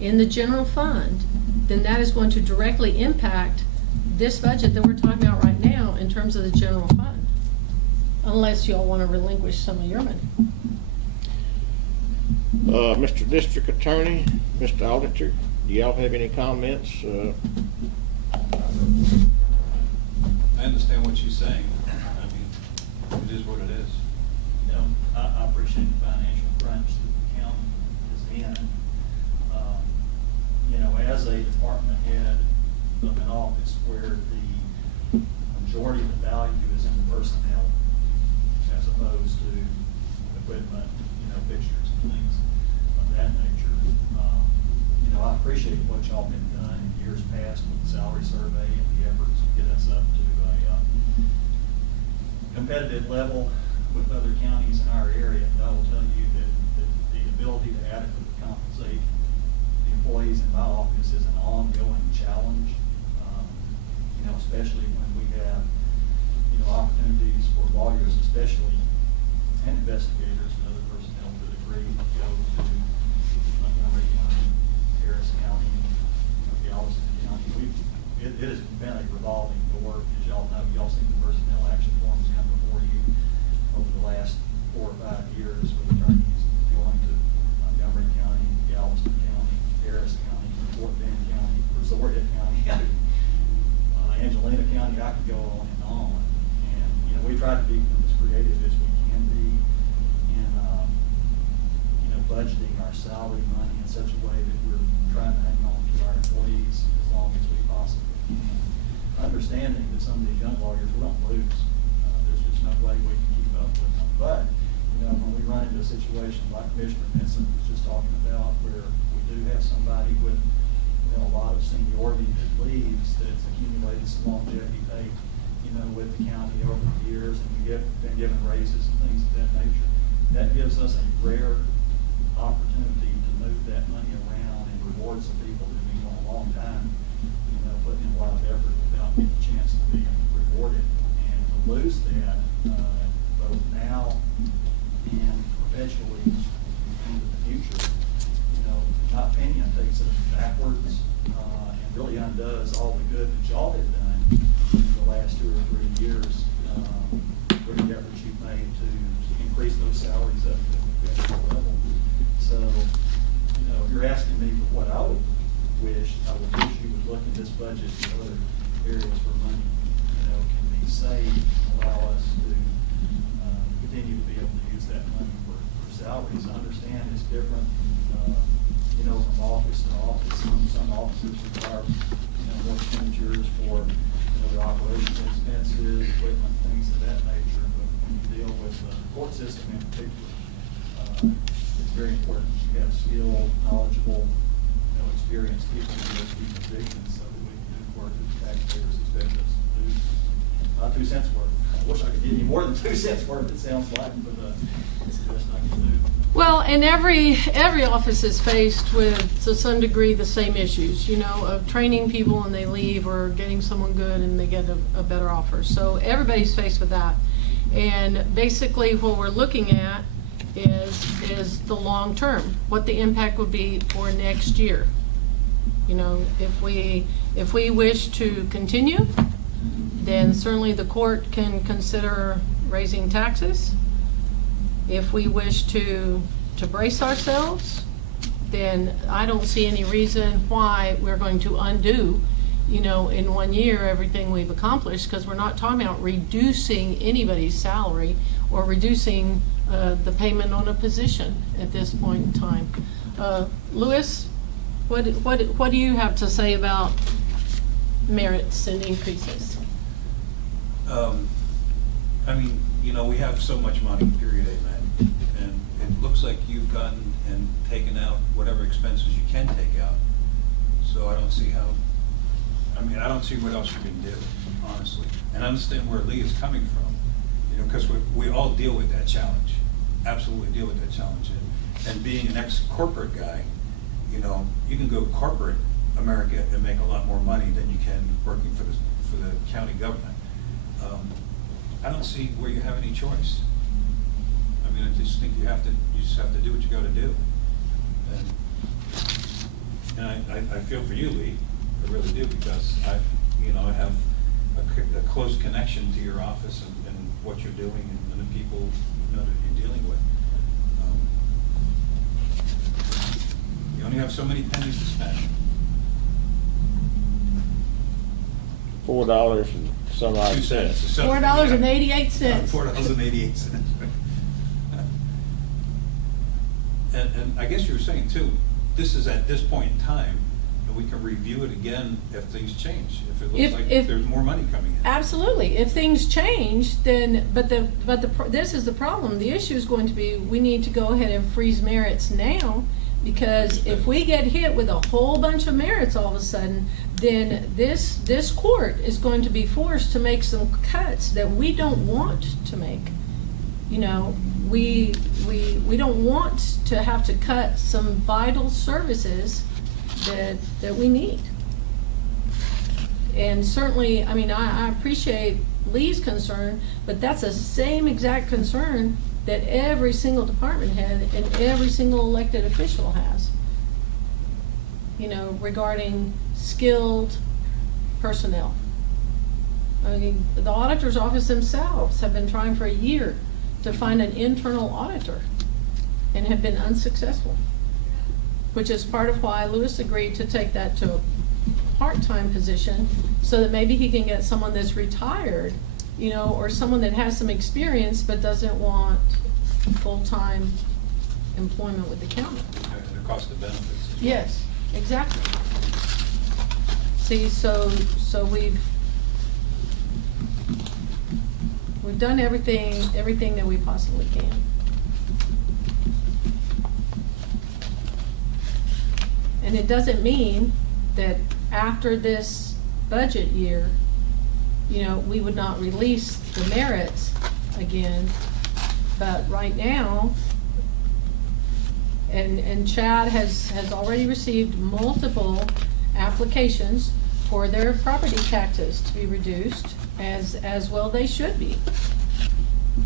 in the general fund, then that is going to directly impact this budget that we're talking about right now in terms of the general fund. Unless y'all want to relinquish some of your money. Mr. District Attorney, Mr. Auditor, do y'all have any comments? I understand what she's saying. I mean, it is what it is. You know, I appreciate the financial crunch that the county is in. You know, as a department head of an office where the majority of the value is in the personnel as opposed to equipment, you know, fixtures and things of that nature. You know, I appreciate what y'all been done in years past with the salary survey and the efforts to get us up to a competitive level with other counties in our area. And I will tell you that the ability to adequately compensate the employees in my office is an ongoing challenge. You know, especially when we have, you know, opportunities for lawyers especially, and investigators and other personnel to a degree to go to Montgomery County, Harris County, Galveston County. It has been a revolving door, as y'all know. Y'all seen the personnel action forms come before you over the last 4 or 5 years with attorneys going to Montgomery County, Galveston County, Harris County, Fort Bend County, Resort County, Angelina County. I could go on and on. And, you know, we try to be as creative as we can be in, you know, budgeting our salary money in such a way that we're trying to hang on to our employees as long as we possibly can. Understanding that some of these young lawyers, we don't lose. There's just no way we can keep up with them. But, you know, when we run into a situation like Commissioner Vincent was just talking about, where we do have somebody with, you know, a lot of seniority that leaves, that's accumulated some longevity pay, you know, with the county over the years, and we have been given raises and things of that nature. That gives us a rare opportunity to move that money around and reward some people that have been on a long time, you know, putting in a lot of effort without getting a chance to be rewarded. And to lose that, both now and perpetually into the future, you know, in my opinion, takes us backwards, and really undoes all the good that y'all have done in the last 2 or 3 years, for the efforts you've made to increase those salaries up to a federal level. So, you know, if you're asking me for what I would wish you would look at this budget and other areas where money, you know, can be saved, allow us to continue to be able to use that money for salaries. I understand it's different, you know, from office to office. Some offices require, you know, more expenditures for, you know, their operational expenses, equipment, things of that nature. But when you deal with the court system in particular, it's very important that you have skilled, knowledgeable, you know, experienced people in those key positions so that we can do the work that the taxpayers expect us to do. Not 2 cents worth. I wish I could give you more than 2 cents worth, it sounds like, but it's the best I can do. Well, and every office is faced with, to some degree, the same issues, you know, of training people and they leave, or getting someone good and they get a better offer. So everybody's faced with that. And basically what we're looking at is the long term, what the impact would be for next year. You know, if we wish to continue, then certainly the court can consider raising taxes. If we wish to brace ourselves, then I don't see any reason why we're going to undo, you know, in 1 year everything we've accomplished, because we're not talking about reducing anybody's salary or reducing the payment on a position at this point in time. Louis, what do you have to say about merits and increases? I mean, you know, we have so much money, period, amen. And looks like you've gotten and taken out whatever expenses you can take out. So I don't see how, I mean, I don't see what else you can do, honestly. And I understand where Lee is coming from, you know, because we all deal with that challenge, absolutely deal with that challenge. And being an ex-corporate guy, you know, you can go corporate America and make a lot more money than you can working for the county government. I don't see where you have any choice. I mean, I just think you just have to do what you gotta do. And I feel for you, Lee, I really do, because I have a close connection to your office and what you're doing and the people, you know, that you're dealing with. You only have so many pennies to spend. $4 and some odd 2 cents. cents. $4.88. $4.88. And I guess you were saying too, this is at this point in time, and we can review it again if things change, if it looks like there's more money coming in. Absolutely. If things change, then, this is the problem. The issue is going to be, we need to go ahead and freeze merits now, because if we get hit with a whole bunch of merits all of a sudden, then this court is going to be forced to make some cuts that we don't want to make. You know, we don't want to have to cut some vital services that we need. And certainly, I mean, I appreciate Lee's concern, but that's the same exact concern that every single department head and every single elected official has, you know, regarding skilled personnel. I mean, the auditor's office themselves have been trying for a year to find an internal auditor and have been unsuccessful, which is part of why Lewis agreed to take that to a part-time position, so that maybe he can get someone that's retired, you know, or someone that has some experience but doesn't want full-time employment with the county. And the cost of benefits. Yes, exactly. See, so we've done everything that we possibly can. And it doesn't mean that after this budget year, you know, we would not release the merits again. But right now, and Chad has already received multiple applications for their property taxes to be reduced, as well they should be.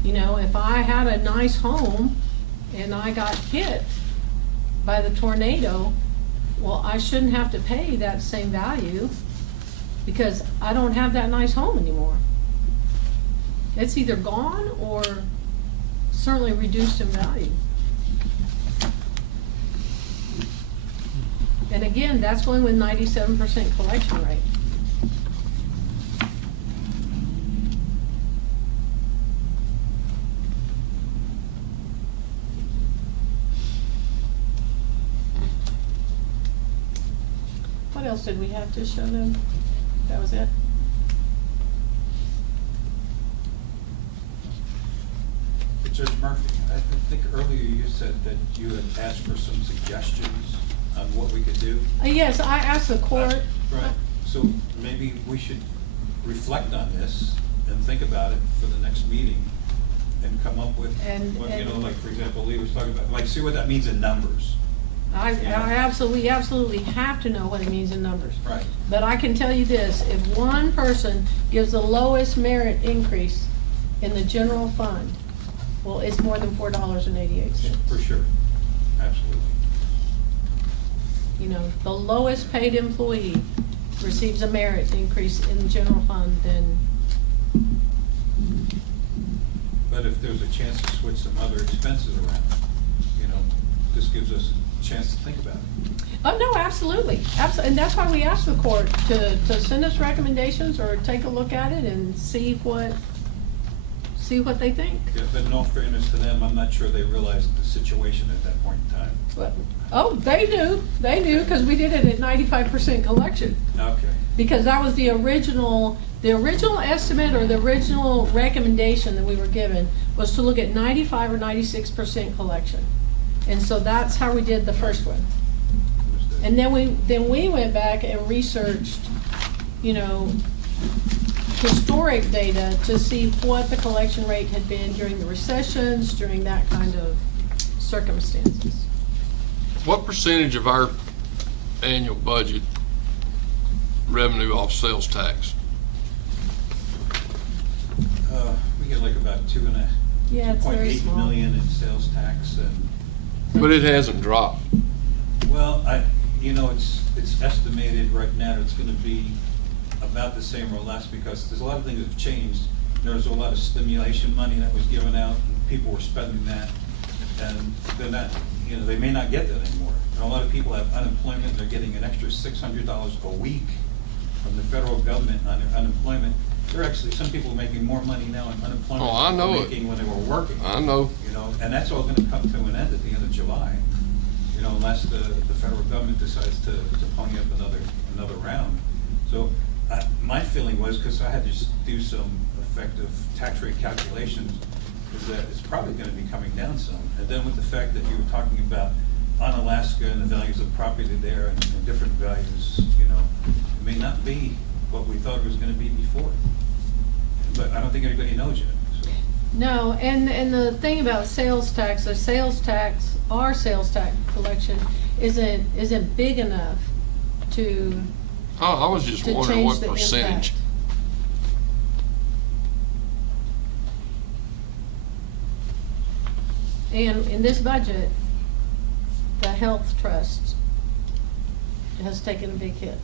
You know, if I had a nice home and I got hit by the tornado, well, I shouldn't have to pay that same value because I don't have that nice home anymore. It's either gone or certainly reduced in value. And again, that's going with 97% collection rate. What else did we have to show them? That was it? Judge Murphy, I think earlier you said that you had asked for some suggestions on what we could do. Yes, I asked the court. Right, so maybe we should reflect on this and think about it for the next meeting and come up with, you know, like, for example, Lee was talking about, like, see what that means in numbers. I absolutely have to know what it means in numbers. Right. But I can tell you this, if one person gives the lowest merit increase in the general fund, well, it's more than $4.88. For sure, absolutely. You know, the lowest paid employee receives a merit increase in the general fund, then. But if there's a chance to switch some other expenses around, you know, this gives us a chance to think about it. Oh, no, absolutely. And that's why we asked the court to send us recommendations or take a look at it and see what they think. Yeah, but in all fairness to them, I'm not sure they realized the situation at that point in time. But, oh, they knew, because we did it at 95% collection. Okay. Because that was the original estimate or the original recommendation that we were given was to look at 95 or 96% collection. And so that's how we did the first one. And then we went back and researched, historic data to see what the collection rate had been during the recessions, during that kind of circumstances. What percentage of our annual budget revenue off sales tax? We get like about Yeah, it's very 2.8 small. million in sales tax and, But it hasn't dropped. well, it's estimated right now it's gonna be about the same or less because there's a lot of things that have changed. There's a lot of stimulation money that was given out and people were spending that and they're not, they may not get that anymore. And a lot of people have unemployment, they're getting an extra $600 a week from the federal government on their unemployment. They're actually, some people are making more money now in unemployment Oh, I than know they were it. making when they were working. I know. And that's all gonna come to an end at the end of July, unless the federal government decides to pony up another round. So, my feeling was, because I had to just do some effective tax rate calculations, is that it's probably gonna be coming down some. And then with the fact that you were talking about on Alaska and the values of property there and different values, it may not be what we thought it was gonna be before. But I don't think anybody knows yet, so. No, and the thing about our sales tax collection isn't big enough to Oh, I was just wondering change what the percentage. impact. And in this budget, the health trust has taken a big hit.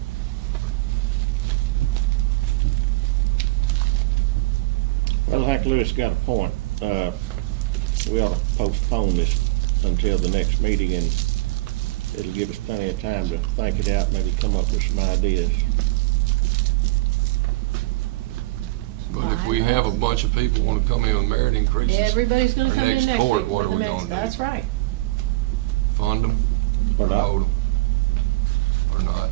Well, I think Lewis got a point. We ought to postpone this until the next meeting, and it'll give us plenty of time to think it out, maybe come up with some ideas. But if we have a bunch of people want to come in with merit increases. Everybody's gonna for come in next court, week what for are the we next, gonna do? that's right. Fund them? Or not. Vote 'em? Or not?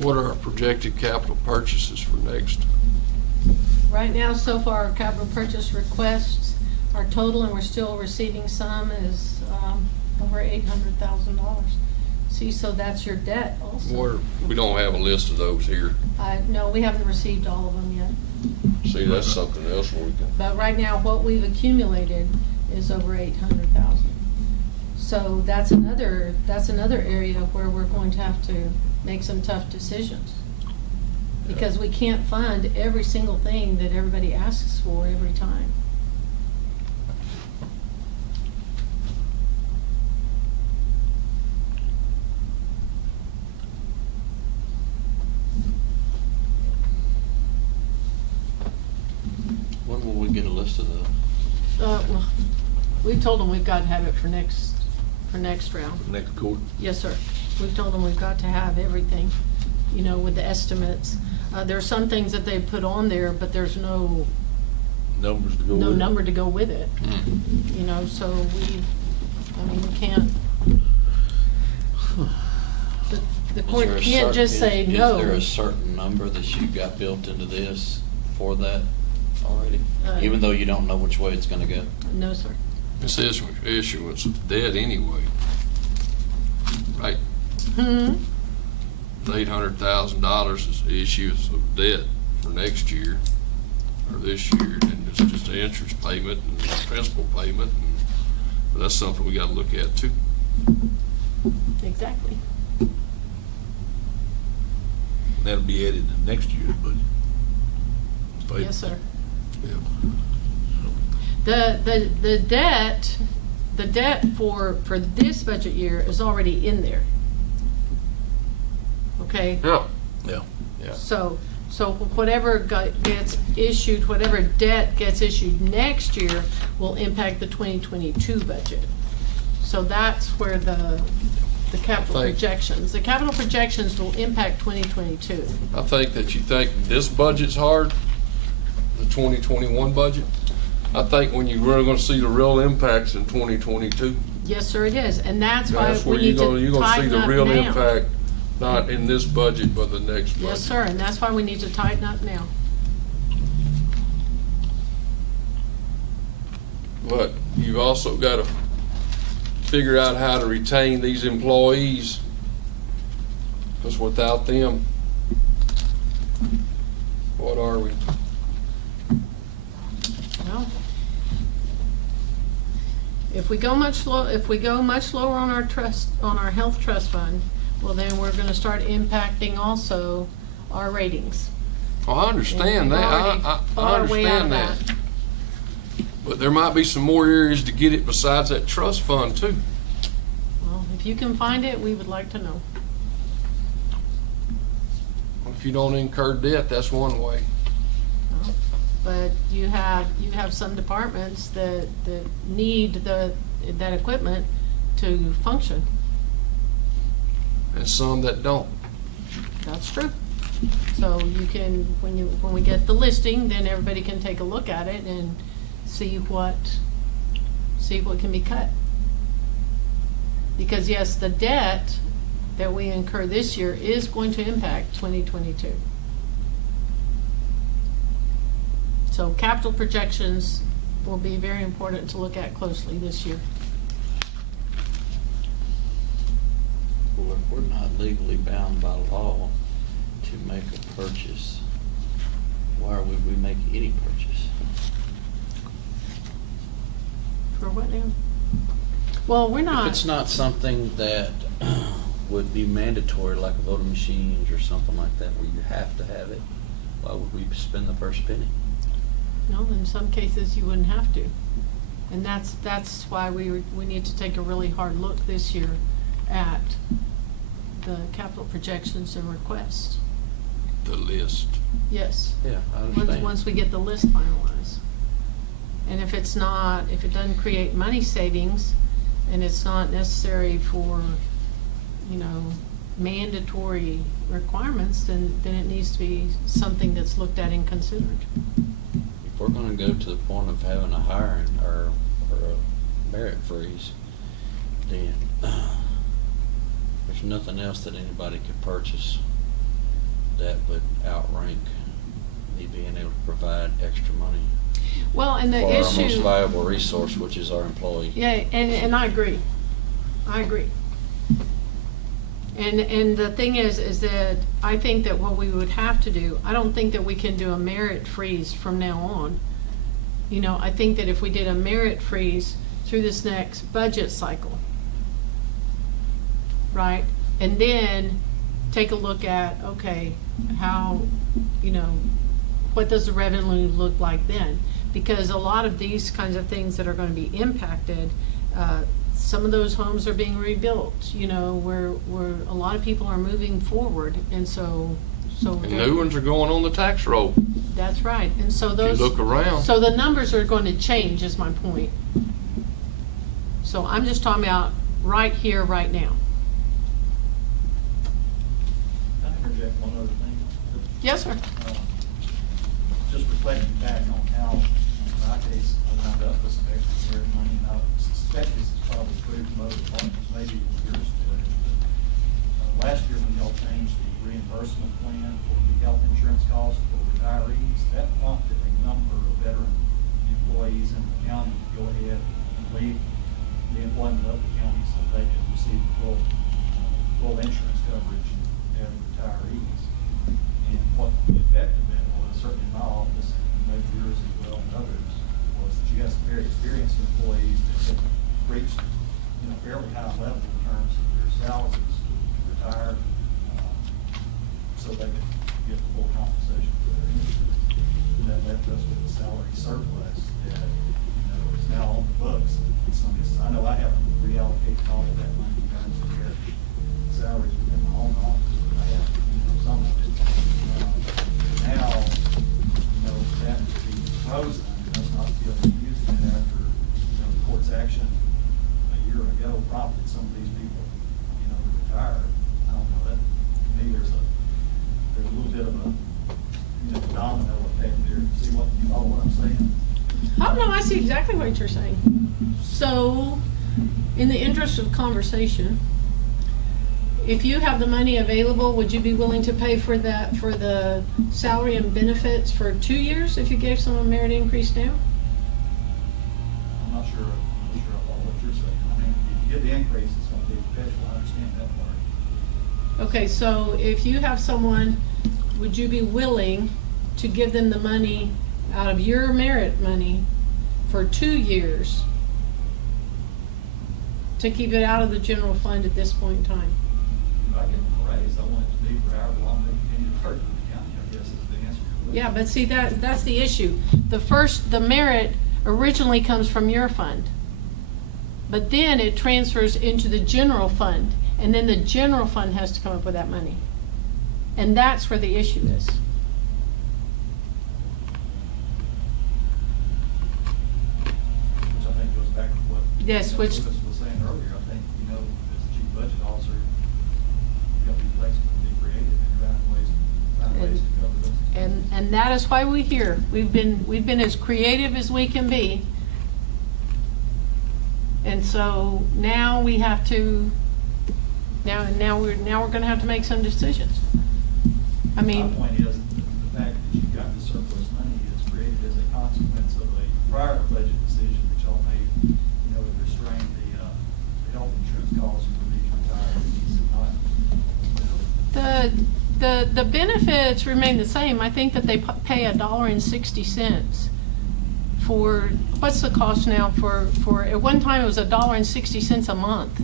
What are our projected capital purchases for next? Right now, so far, our capital purchase requests, our total, and we're still receiving some, is over $800,000. See, so that's your debt also. We don't have a list of those here. No, we haven't received all of them yet. See, that's something else where we can. But right now, what we've accumulated is over 800,000. So that's another area where we're going to have to make some tough decisions. Because we can't fund every single thing that everybody asks for every time. When will we get a list of those? Well, we told them we've got to have it for next round. Next court. Yes, sir. We've told them we've got to have everything, with the estimates. There are some things that they put on there, but there's no Numbers to go with it. number to go with it. Mm. So we can't. The Is court there a can't just say no. Is there a certain number that you got built into this for that already? Even though you don't know which way it's gonna go? No, sir. This issuance of debt anyway, right? $800,000 is the issuance of debt for next year, or this year, and it's just an interest payment and principal payment, but that's something we gotta look at too. Exactly. That'll be added to next year's budget. Yes, sir. Yeah. The debt for this budget year is already in there. Okay? Yeah. Yeah. So whatever gets issued, whatever debt gets issued next year will impact the 2022 budget. So that's where the the capital Thank- projections. The capital projections will impact 2022. I think that you think this budget's hard, the 2021 budget. I think when you're really gonna see the real impacts in 2022. Yes, sir, it is, and that's why That's we where need you're to gonna see tighten the up real now. impact, not in this budget, but the next budget. Yes, sir, and that's why we need to tighten up now. But you've also gotta figure out how to retain these employees, because without them, what are we? Well, if we go much lower on our trust, on our health trust fund, well, then we're gonna start impacting also our ratings. Oh, I understand And that, we're already I far way out understand of that. But there might be some more areas to get it besides that trust fund too. Well, if you can find it, we would like to know. If you don't incur debt, that's one way. Well, but you have some departments that need that equipment to function. And some that don't. That's true. So you can, when we get the listing, then everybody can take a look at it and see what can be cut. Because yes, the debt that we incur this year is going to impact 2022. So capital projections will be very important to look at closely this year. Well, if we're not legally bound by law to make a purchase, why would we make any purchase? For what now? Well, we're not. If it's not something that would be mandatory, like voting machines or something like that, where you have to have it, why would we spend the first penny? No, in some cases you wouldn't have to. And that's why we need to take a really hard look this year at the capital projections and requests. The list. Yes. Yeah, I understand. Once we get the list finalized. And if it doesn't create money savings, and it's not necessary for, mandatory requirements, then it needs to be something that's looked at and considered. If we're gonna go to the point of having a hiring or a merit freeze, then there's nothing else that anybody could purchase that would outrank me being able to provide extra money Well, and the for our most issue, valuable resource, which is our employee. yeah, and I agree. And the thing is that I think that what we would have to do, I don't think that we can do a merit freeze from now on. I think that if we did a merit freeze through this next budget cycle, right? And then take a look at, okay, how, what does the revenue look like then? Because a lot of these kinds of things that are going to be impacted, some of those homes are being rebuilt, where a lot of people are moving forward, and so. And new ones are going on the tax roll. That's right, and so If those. you look around. So the numbers are going to change, is my point. So I'm just talking about right here, right now. Can I interject one other thing? Yes, sir. Just reflecting back on how, in my case, I wound up with some extra merit money, and I suspect this is probably true from other departments, maybe yours too. Last year, when y'all changed the reimbursement plan for the health insurance costs for retirees, that prompted a number of veteran employees in the county to go ahead and leave the employment of the county so they could receive full insurance coverage as retirees. And what the effect of that was, certainly in my office, and maybe yours as well, and others, was that you had some very experienced employees that had reached, fairly high level in terms of their salaries to retire, so they could get the full compensation for their insurance. And that left us with a salary surplus that, is now on the books. In some cases, I know I haven't reallocated all of that money in terms of their salaries within my own office, but I have, some of it. Now, that would be frozen, and us not be able to use it after, the court's action a year ago prompted some of these people, to saying? Oh, no, I see exactly what you're saying. So, in the interest of conversation, if you have the money available, would you be willing to pay for that, for the salary and benefits for 2 years if you gave someone merit increase now? I'm not sure about what you're saying. I mean, if you get the increase, it's gonna be perpetual, I understand that part. Okay, so if you have someone, would you be willing to give them the money out of your merit money for 2 years to keep it out of the general fund at this point in time? If I give them a raise, I want it to be for however long they continue to work in the county, I guess is the answer to your question. Yeah, but see, that's the issue. The merit originally comes from your fund. But then it transfers into the general fund, and then the general fund has to come up with that money. And that's where the issue is. Which I think goes back to what. Yes, which- Lewis was saying earlier, I think, as the chief budget officer, you have to be flexible and be creative and find ways to cover this. And that is why we're here. We've been as creative as we can be. And so now we have to, now we're gonna have to make some decisions. I mean. My point is, the fact that you've got the surplus money is created as a consequence of a prior budget decision that y'all made, to restrain the health insurance costs for these retirees, not, The benefits remain the same. I think that they pay $1.60 for, what's the cost now for, at one time it was $1.60 a month.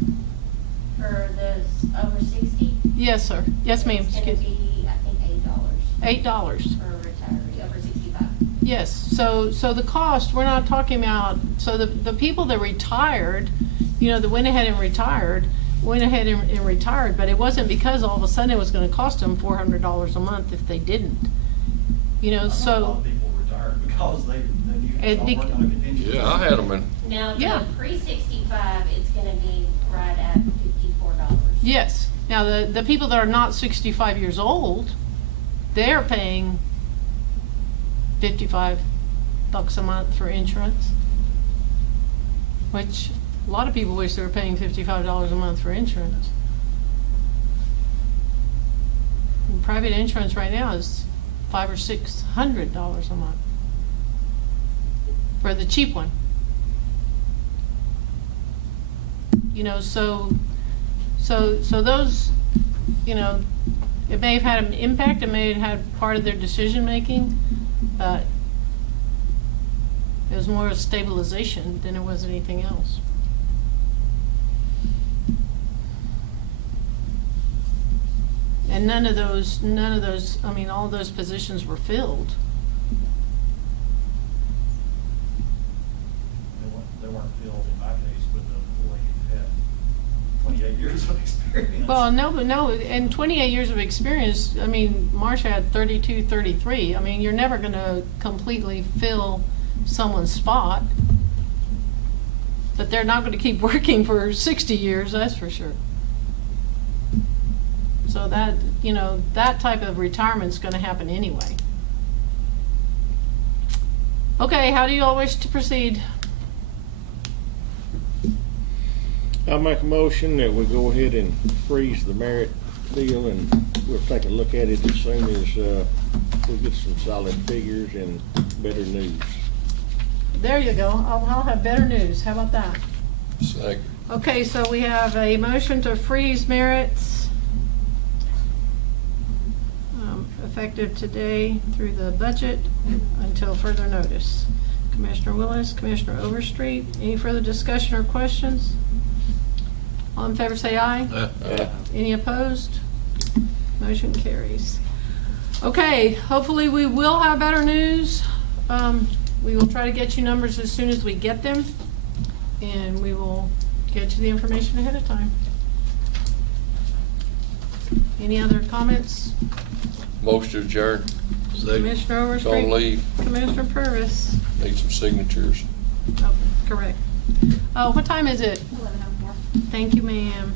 For those over 60? Yes, sir. Yes, ma'am. It's gonna Excuse me. be, I think, $8 $8. for a retiree over 65. Yes, so the cost, we're not talking about, so the people that retired, that went ahead and retired, but it wasn't because all of a sudden it was gonna cost them $400 a month if they didn't. I know a lot So, of people retired because they knew It y'all bec- weren't gonna continue. Yeah, I had them in, Now, Yeah. the pre-65, it's gonna be right at $54. yes, now the people that are not 65 years old, they're paying $55 a month for insurance, which a lot of people wish they were paying $55 a month for insurance. And private insurance right now is $500 or $600 a month for the cheap one. So those, it may have had an impact, it may have had part of their decision-making, but it was more a stabilization than it was anything else. And none of those, all those positions were filled. They weren't filled in my case with the employee who had 28 years of experience. Well, no, in 28 years of experience, Marcia had 32, 33. You're never gonna completely fill someone's spot. But they're not gonna keep working for 60 years, that's for sure. So that, that type of retirement's gonna happen anyway. Okay, how do you all wish to proceed? I'll make a motion that we go ahead and freeze the merit deal, and we'll take a look at it as soon as, we get some solid figures and better news. There you go, I'll have better news, how about that? second. Okay, so we have a motion to freeze merits effective today through the budget until further notice. Commissioner Willis, Commissioner Overstreet, any further discussion or questions? All in favor say aye. Any opposed? Motion carries. Okay, hopefully we will have better news. We will try to get you numbers as soon as we get them, and we will get you the information ahead of time. Any other comments? Motion adjourned. Commissioner Overstreet? Gonna leave, Commissioner Purvis? need some signatures. Oh, correct. What time is it? 11:04. Thank you, ma'am.